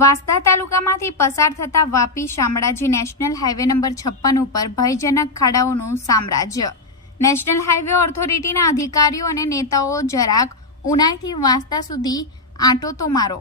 વાંસદા તાલુકામાંથી પસાર થતા Vapi Shamlaji national highway number 56 ઉપર ભયજનક ખાડાઓનું સામ્રાજ્ય। નેશનલ હાઈવે ઓથોરિટીના અધિકારીઓ અને નેતાઓ જરાક ઉનાઈથી વાંસદા સુધી આંટો તો મારો।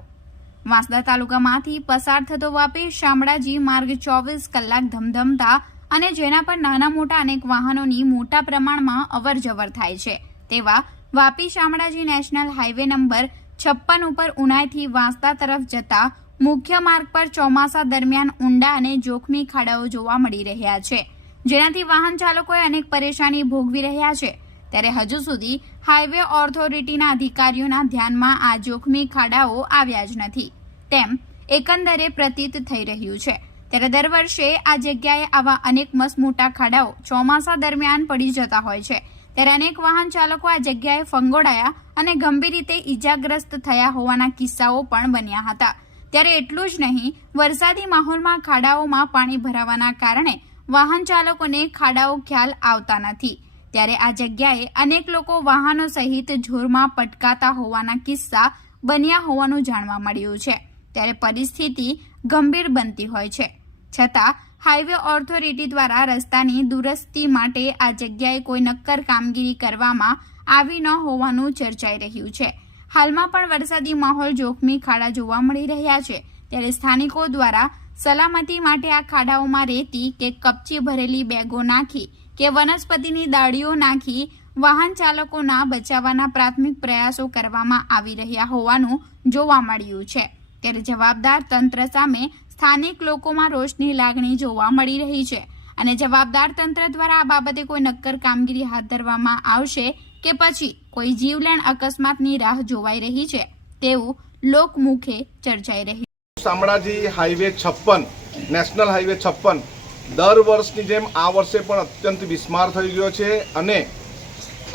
વાંસદા તાલુકામાંથી પસાર થતો વાપી શામળાજી માર્ગ 24 કલાક ધમધમતા અને જેના પર નાના મોટા અનેક વાહનોની મોટા પ્રમાણમાં અવરજવર થાય છે તેવા Vapi Shamlaji national highway number 56 ઉપર ઉનાઈથી વાંસદા તરફ જતા મુખ્ય માર્ગ પર ચોમાસા દરમિયાન ઊંડા અને જોખમી ખાડાઓ જોવા મળી રહ્યા છે, જેનાથી વાહન ચાલકોએ અનેક પરેશાની ભોગવી રહ્યા છે। ત્યારે હજુ સુધી હાઈવે ઓથોરિટીના અધિકારીઓના ધ્યાનમાં આ જોખમી ખાડાઓ આવ્યા જ નથી તેમ એકંદરે પ્રતીત થઈ રહ્યું છે। ત્યારે દર વર્ષે આ જગ્યાએ આવા અનેક મસમોટા ખાડાઓ ચોમાસા દરમિયાન પડી જતા હોય છે। ત્યારે અનેક વાહન ચાલકો આ જગ્યાએ ફંગોળાયા અને ગંભીર રીતે ઈજાગ્રસ્ત થયા હોવાના કિસ્સાઓ પણ બન્યા હતા। ત્યારે એટલું જ નહીં, વરસાદી માહોલમાં ખાડાઓમાં પાણી ભરાવાના કારણે વાહન ચાલકોને ખાડાઓ ખ્યાલ આવતા નથી। ત્યારે આ જગ્યાએ અનેક લોકો વાહનો સહિત જોરમાં પટકાતા હોવાના કિસ્સા બન્યા હોવાનું જાણવા મળ્યું છે। ત્યારે પરિસ્થિતિ ગંભીર બનતી હોય છે, છતાં હાઈવે ઓથોરિટી દ્વારા રસ્તાની દુરસ્તી માટે આ જગ્યાએ કોઈ નક્કર કામગીરી કરવામાં આવી ન હોવાનું ચર્ચાઈ રહ્યું છે। હાલમાં પણ વરસાદી માહોલ જોખમી ખાડા જોવા મળી રહ્યા છે। ત્યારે સ્થાનિકો દ્વારા સલામતી માટે આ ખાડાઓમાં રેતી કે કપચી ભરેલી બેગો નાખી કે વનસ્પતિની દાળીઓ નાખી વાહન ચાલકોના બચાવવાના પ્રાથમિક પ્રયાસો કરવામાં આવી રહ્યા હોવાનું જોવા મળ્યું છે। ત્યારે જવાબદાર તંત્ર સામે સ્થાનિક લોકોમાં રોષની લાગણી જોવા મળી રહી છે અને જવાબદાર તંત્ર દ્વારા આ બાબતે કોઈ નક્કર કામગીરી હાથ ધરવામાં આવશે કે પછી કોઈ જીવલેણ અકસ્માતની રાહ જોવાઈ રહી છે તેવું લોકમુખે ચર્ચાઈ રહ્યું। શામળાજી હાઈવે 56 નેશનલ હાઈવે 56 દર વર્ષની જેમ આ વર્ષે પણ અત્યંત બિસ્માર થઈ ગયો છે અને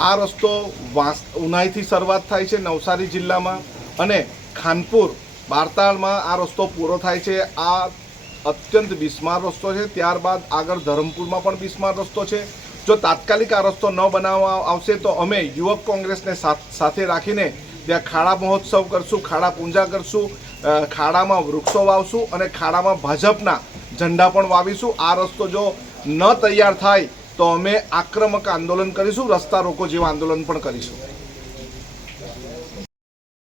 આ રસ્તો ઉનાઈથી શરૂઆત થાય છે નવસારી જિલ્લામાં અને ખાનપુર બારતાળમાં આ રસ્તો પૂરો થાય છે। આ અત્યંત બિસ્માર રસ્તો છે। ત્યારબાદ આગળ ધરમપુરમાં પણ બિસ્માર રસ્તો છે। જો તાત્કાલિક આ રસ્તો ન બનાવવામાં આવશે તો અમે યુવક કોંગ્રેસને સાથે રાખીને ત્યાં ખાડા મહોત્સવ કરશું, ખાડા પૂજા કરશું, ખાડામાં વૃક્ષો વાવશું અને ખાડામાં ભાજપના ઝંડા પણ વાવીશું। આ રસ્તો જો ન તૈયાર થાય તો અમે આક્રમક આંદોલન કરીશું, રસ્તા રોકો જેવું આંદોલન પણ કરીશું।